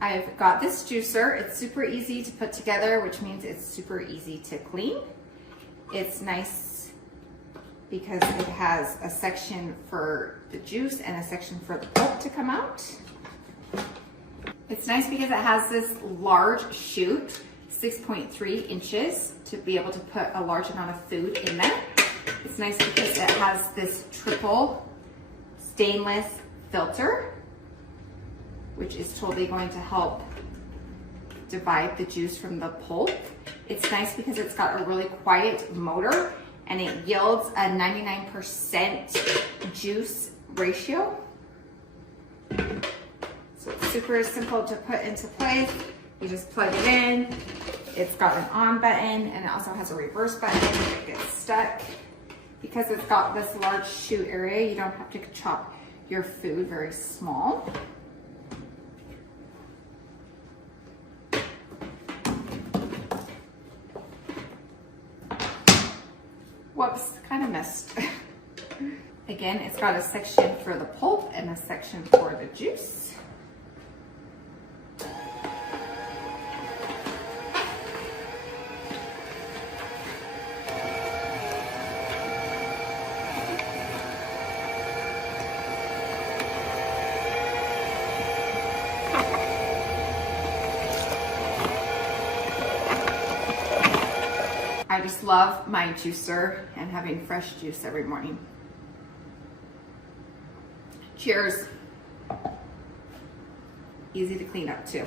I've got this juicer. It's super easy to put together, which means it's super easy to clean. It's nice because it has a section for the juice and a section for the pulp to come out. It's nice because it has this large chute, 6.3 inches, to be able to put a large amount of food in there. It's nice because it has this triple stainless filter, which is totally going to help divide the juice from the pulp. It's nice because it's got a really quiet motor and it yields a 99% juice ratio. So it's super simple to put into place. You just plug it in. It's got an on button and it also has a reverse button if it gets stuck. Because it's got this large chute area, you don't have to chop your food very small. Whoops, kind of missed. Again, it's got a section for the pulp and a section for the juice. I just love my juicer and having fresh juice every morning. Cheers. Easy to clean up too.